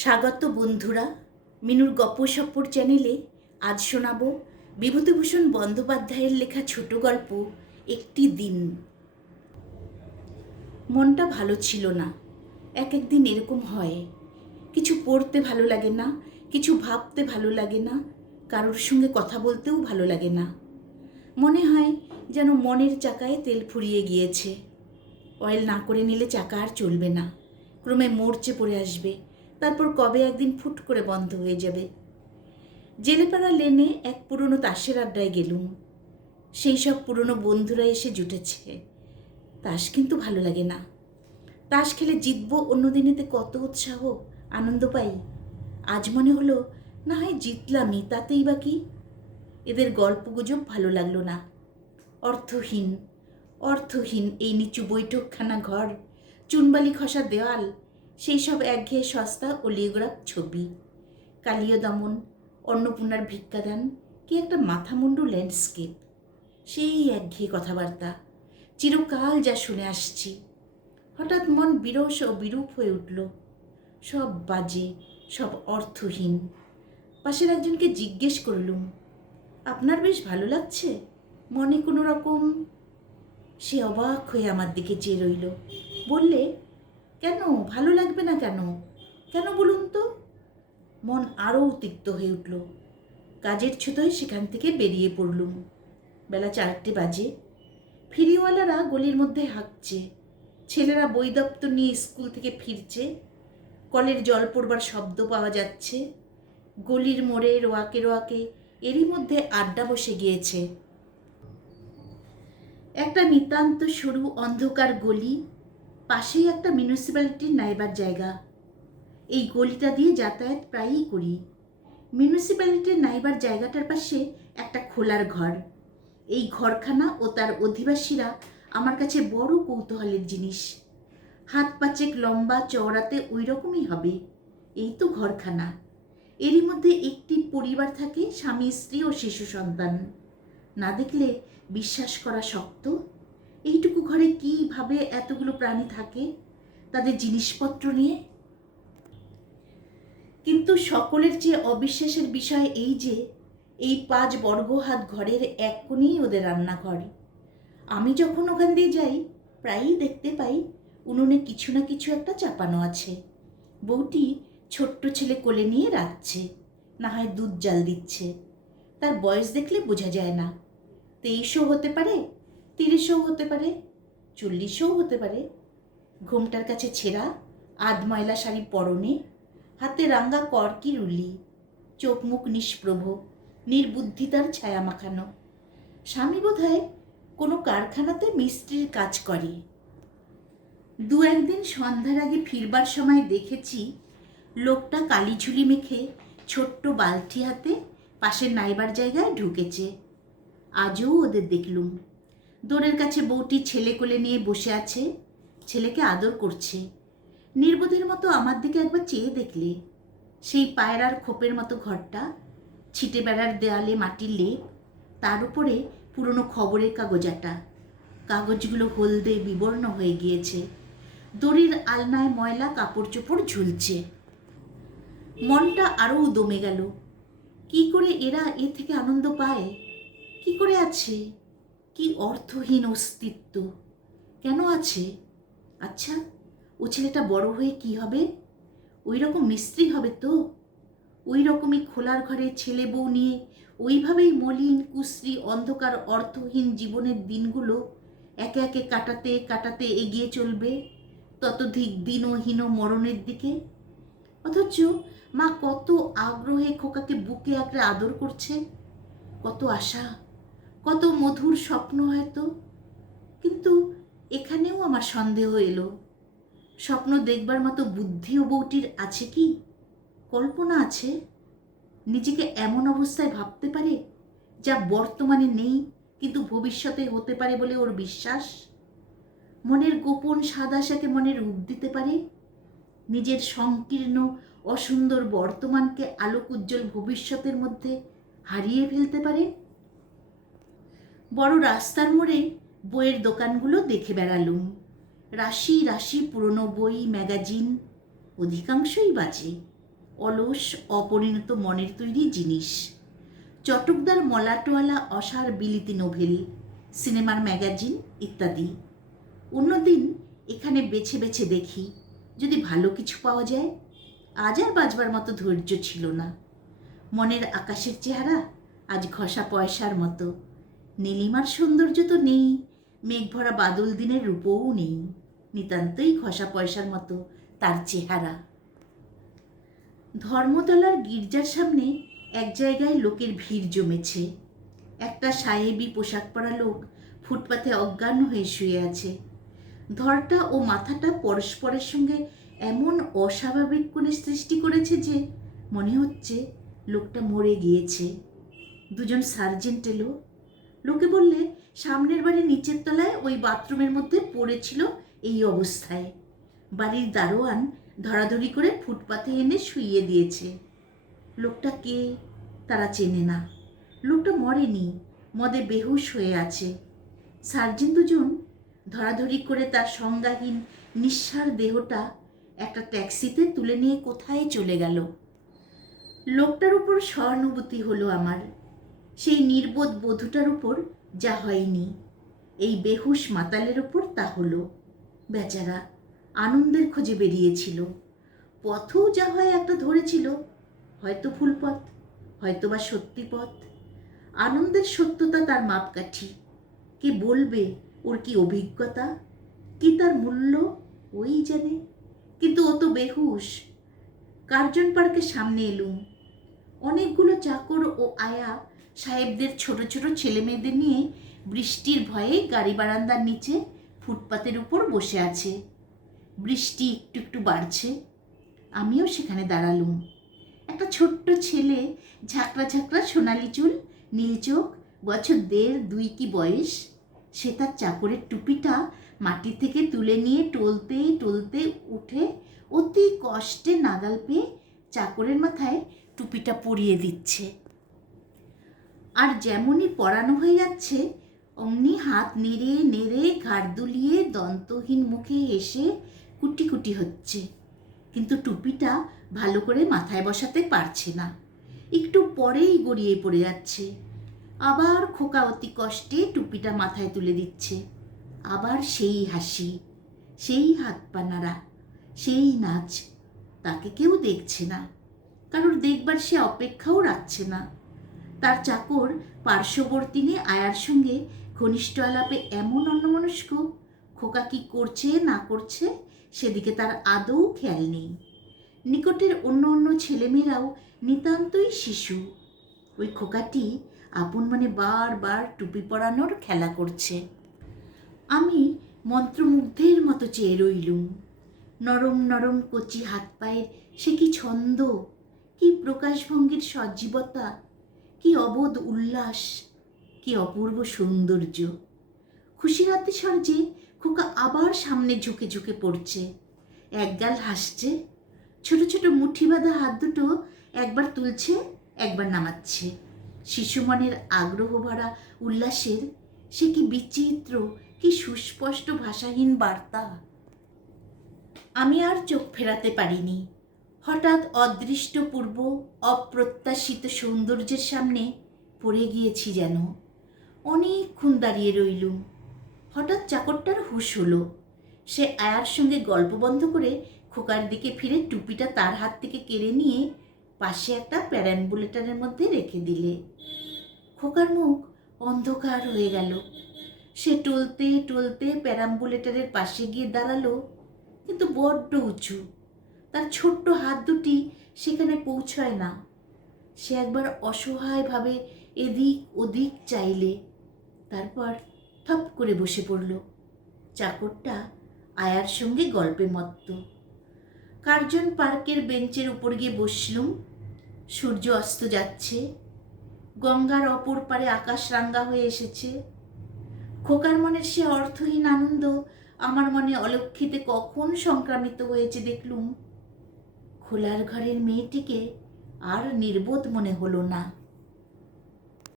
স্বাগত বন্ধুরা, মিনুর গপ্পসপ্পর চ্যানেলে আজ শোনাব বিভূতিভূষণ বন্দ্যোপাধ্যায়ের লেখা ছোট গল্প একটি দিন। মনটা ভালো ছিল না। এক একদিন এরকম হয়, কিছু পড়তে ভালো লাগে না, কিছু ভাবতে ভালো লাগে না, কারোর সঙ্গে কথা বলতেও ভালো লাগে না। মনে হয় যেন মনের চাকায় তেল ফুরিয়ে গিয়েছে। অয়েল না করে নিলে চাকা আর চলবে না, ক্রমে মরচে পড়ে আসবে, তারপর কবে একদিন ফুট করে বন্ধ হয়ে যাবে। জেলেপাড়া লেনে এক পুরনো তাসের আড্ডায় গেলুম। সেই সব পুরনো বন্ধুরা এসে জুটেছে। তাস কিন্তু ভালো লাগে না। তাস খেলে জিতবো অন্য দিনেতে কত উৎসাহ, আনন্দ পাই। আজ মনে হলো না হয় জিতলামই, তাতেই বা কি। এদের গল্পগুজব ভালো লাগলো না। অর্থহীন অর্থহীন এই নিচু বৈঠকখানা ঘর, চুনবালি খসা দেওয়াল, সেই সব একঘেয়ে সস্তা অলিওগ্রাফ ছবি, কালীয় দমন, অন্নপূর্ণার ভিক্ষাদান, কি একটা মাথামুন্ডু ল্যান্ডস্কেপ। সেই একঘেয়ে কথাবার্তা, চিরকাল যা শুনে আসছি। হঠাৎ মন বিরস ও বিরূপ হয়ে উঠল। সব বাজে, সব অর্থহীন। পাশের একজনকে জিজ্ঞেস করলুম, আপনার বেশ ভালো লাগছে? মনে কোনো রকম। সে অবাক হয়ে আমার দিকে চেয়ে রইল। বললে, কেন ভালো লাগবে না? কেন কেন বলুন তো। মন আরও উত্তিক্ত হয়ে উঠল। কাজের ছুতোয় সেখান থেকে বেরিয়ে পড়লুম। বেলা 4টে বাজে। ফেরিওয়ালারা গলির মধ্যে হাঁকছে, ছেলেরা বই দপ্তর নিয়ে স্কুল থেকে ফিরছে, কলের জল পড়বার শব্দ পাওয়া যাচ্ছে। গলির মোড়ে রোয়াকে রোয়াকে এরই মধ্যে আড্ডা বসে গিয়েছে। একটা নিতান্ত সরু অন্ধকার গলি, পাশেই একটা মিউনিসিপ্যালিটির নাইবার জায়গা। এই গলিটা দিয়ে যাতায়াত প্রায়ই করি। মিউনিসিপ্যালিটির নাইবার জায়গাটার পাশে একটা খোলার ঘর। এই ঘরখানা ও তার অধিবাসীরা আমার কাছে বড় কৌতূহলের জিনিস। হাত পাঁচেক লম্বা, চওড়াতে ওই রকমই হবে। এই তো ঘরখানা। এরই মধ্যে একটি পরিবার থাকে, স্বামী স্ত্রী ও শিশু সন্তান। না দেখলে বিশ্বাস করা শক্ত। এইটুকু ঘরে কীভাবে এতগুলো প্রাণী থাকে, তাদের জিনিসপত্র নিয়ে। কিন্তু সকলের চেয়ে অবিশ্বাসের বিষয় এই যে, এই 5 বর্গ হাত ঘরের এক কোণেই ওদের রান্নাঘর। আমি যখন ওখান দিয়ে যাই, প্রায়ই দেখতে পাই উনুনে কিছু না কিছু একটা চাপানো আছে। বউটি ছোট্ট ছেলে কোলে নিয়ে রাখছে, না হয় দুধ জাল দিচ্ছে। তার বয়স দেখলে বোঝা যায় না। 23ও হতে পারে, 30ও হতে পারে, 40ও হতে পারে। ঘোমটার কাছে ছেঁড়া আধ ময়লা শাড়ি পরনে, হাতে রাঙ্গা কর্কি রুলি, চোখ মুখ নিষ্প্রভ, নির্বুদ্ধিতার ছায়া মাখানো। স্বামী বোধহয় কোনো কারখানাতে মিস্ত্রির কাজ করে। 2-1 দিন সন্ধ্যার আগে ফিরবার সময় দেখেছি লোকটা কালিঝুলি মেখে ছোট্ট বালতি হাতে পাশের নাইবার জায়গায় ঢুকেছে। আজও ওদের দেখলুম। দোরের কাছে বউটি ছেলে কোলে নিয়ে বসে আছে, ছেলেকে আদর করছে। নির্বোধের মতো আমার দিকে একবার চেয়ে দেখলে। সেই পায়রার খোপের মতো ঘরটা, ছিটে বেড়ার দেয়ালে মাটির লেপ, তার উপরে পুরনো খবরের কাগজ আটা। কাগজগুলো হলদে বিবর্ণ হয়ে গিয়েছে। দড়ির আলনায় ময়লা কাপড় চোপড় ঝুলছে। মনটা আরও দমে গেল। কি করে এরা এ থেকে আনন্দ পায়? কি করে আছে? কি অর্থহীন অস্তিত্ব! কেন আছে? আচ্ছা, ও ছেলেটা বড় হয়ে কি হবে? ওই রকম মিস্ত্রি হবে তো? ওই রকমই খোলার ঘরে ছেলে বউ নিয়ে ওইভাবেই মলিন কুশ্রী অন্ধকার অর্থহীন জীবনের দিনগুলো একে একে কাটাতে কাটাতে এগিয়ে চলবে ততোধিক দিনহীন মরণের দিকে। অথচ মা কত আগ্রহে খোকাকে বুকে আঁকড়ে আদর করছে, কত আশা, কত মধুর স্বপ্ন হয়তো। কিন্তু এখানেও আমার সন্দেহ এলো। স্বপ্ন দেখবার মতো বুদ্ধি ও বউটির আছে কি? কল্পনা আছে? নিজেকে এমন অবস্থায় ভাবতে পারে যা বর্তমানে নেই কিন্তু ভবিষ্যতে হতে পারে বলে ওর বিশ্বাস। মনের গোপন সাদাশাকে মনে রূপ দিতে পারে, নিজের সংকীর্ণ অসুন্দর বর্তমানকে আলোক উজ্জ্বল ভবিষ্যতের মধ্যে হারিয়ে ফেলতে পারে। বড় রাস্তার মোড়ে বইয়ের দোকানগুলো দেখে বেড়ালুম। রাশি রাশি পুরনো বই, ম্যাগাজিন, অধিকাংশই বাজে। অলস অপরিণত মনের তৈরি জিনিস। চটকদার মলাটওয়ালা অসার বিলিতি নোভেল, সিনেমার ম্যাগাজিন ইত্যাদি। অন্যদিন এখানে বেছে বেছে দেখি যদি ভালো কিছু পাওয়া যায়। আজ আর বাজবার মতো ধৈর্য ছিল না। মনের আকাশের চেহারা আজ ঘষা পয়সার মতো। নীলিমার সৌন্দর্য তো নেই, মেঘ ভরা বাদল দিনের রূপও নেই। নিতান্তই ঘষা পয়সার মতো তার চেহারা। ধর্মতলার গির্জার সামনে এক জায়গায় লোকের ভিড় জমেছে। একটা সাহেবি পোশাক পরা লোক ফুটপাতে অজ্ঞান হয়ে শুয়ে আছে। ধরটা ও মাথাটা পরস্পরের সঙ্গে এমন অস্বাভাবিক কোণে সৃষ্টি করেছে যে মনে হচ্ছে লোকটা মরে গিয়েছে। দুজন সার্জেন্ট এলো। লোকে বললে সামনের বাড়ির নিচের তলায় ওই বাথরুমের মধ্যে পড়েছিল এই অবস্থায়। বাড়ির দারোয়ান ধরাধরি করে ফুটপাতে এনে শুইয়ে দিয়েছে। লোকটা কে তারা চেনে না। লোকটা মরেনি, মদে বেহুশ হয়ে আছে। সার্জেন্ট দুজন ধরাধরি করে তার সংজ্ঞাহীন নিঃসার দেহটা একটা ট্যাক্সিতে তুলে নিয়ে কোথায় চলে গেল। লোকটার উপর সহানুভূতি হলো আমার। সেই নির্বোধ বধূটার উপর যা হয়নি, এই বেহুশ মাতালের উপর তা হলো। বেচারা আনন্দের খোঁজে বেরিয়েছিল। পথও যা হয় একটা ধরেছিল, হয়তো ফুলপথ, হয়তো বা সত্যি পথ। আনন্দের সত্যতা তার মাপকাঠি। কে বলবে ওর কি অভিজ্ঞতা, কি তার মূল্য, ওই জানে। কিন্তু ও তো বেহুশ। কার্জন পার্কের সামনে এলুম। অনেকগুলো চাকর ও আয়া সাহেবদের ছোট ছোট ছেলে মেয়েদের নিয়ে বৃষ্টির ভয়ে গাড়ি বারান্দার নিচে ফুটপাতের উপর বসে আছে। বৃষ্টি একটু একটু বাড়ছে। আমিও সেখানে দাঁড়ালুম। একটা ছোট্ট ছেলে, ঝাঁকড়া ঝাঁকড়া সোনালি চুল, নীল চোখ, বছর 1.5-2 কি বয়স। সে তার চাকরের টুপিটা মাটি থেকে তুলে নিয়ে টলতে টলতে উঠে অতি কষ্টে নাগাল পেয়ে চাকরের মাথায় টুপিটা পরিয়ে দিচ্ছে। আর যেমনই পরানো হয়ে যাচ্ছে অমনি হাত নেড়ে নেড়ে ঘাড় দুলিয়ে দন্তহীন মুখে হেসে কুটি কুটি হচ্ছে। কিন্তু টুপিটা ভালো করে মাথায় বসাতে পারছে না। একটু পরেই গড়িয়ে পড়ে যাচ্ছে। আবার খোকা অতি কষ্টে টুপিটা মাথায় তুলে দিচ্ছে। আবার সেই হাসি, সেই হাত পা নাড়া, সেই নাচ। তাকে কেউ দেখছে না, কারোর দেখবার সে অপেক্ষাও রাখছে না। তার চাকর পার্শ্ববর্তীনে আয়ার সঙ্গে ঘনিষ্ঠ আলাপে এমন অন্যমনস্ক, খোকা কি করছে না করছে সেদিকে তার আদৌ খেয়াল নেই। নিকটের অন্য অন্য ছেলেমেয়েরাও নিতান্তই শিশু। ওই খোকাটি আপন মনে বারবার টুপি পরানোর খেলা করছে। আমি মন্ত্রমুগ্ধের মতো চেয়ে রইলুম। নরম নরম কচি হাত পায়ের সে কি ছন্দ, কি প্রকাশভঙ্গির সজীবতা, কি অবোধ উল্লাস, কি অপূর্ব সৌন্দর্য। খুশির আতিশয্যে খোকা আবার সামনে ঝুঁকে ঝুঁকে পড়ছে। একগাল হাসছে। ছোট ছোট মুঠি বাঁধা হাত দুটো একবার তুলছে, একবার নামাচ্ছে। শিশু মনের আগ্রহ ভরা উল্লাসের সে কি বিচিত্র, কি সুস্পষ্ট ভাষাহীন বার্তা। আমি আর চোখ ফেরাতে পারিনি। হঠাৎ অদৃষ্টপূর্ব অপ্রত্যাশিত সৌন্দর্যের সামনে পড়ে গিয়েছি যেন। অনেকক্ষণ দাঁড়িয়ে রইলুম। হঠাৎ চাকরটার হুঁশ হলো। সে আয়ার সঙ্গে গল্প বন্ধ করে খোকার দিকে ফিরে টুপিটা তার হাত থেকে কেড়ে নিয়ে পাশে একটা প্যারাম্বুলেটারের মধ্যে রেখে দিলে। খোকার মুখ অন্ধকার হয়ে গেল। সে টলতে টলতে প্যারাম্বুলেটারের পাশে গিয়ে দাঁড়ালো, কিন্তু বড্ড উঁচু। তার ছোট্ট হাত দুটি সেখানে পৌঁছয় না। সে একবার অসহায়ভাবে এদিক ওদিক চাইলে, তারপর থপ করে বসে পড়ল। চাকরটা আয়ার সঙ্গে গল্পে মত্ত। কার্জন পার্কের বেঞ্চের উপর গিয়ে বসলুম। সূর্য অস্ত যাচ্ছে। গঙ্গার অপর পারে আকাশ রাঙ্গা হয়ে এসেছে। খোকার মনের সে অর্থহীন আনন্দ আমার মনে অলক্ষিতে কখন সংক্রামিত হয়েছে দেখলুম। খোলার ঘরের মেয়েটিকে আর নির্বোধ মনে হলো না।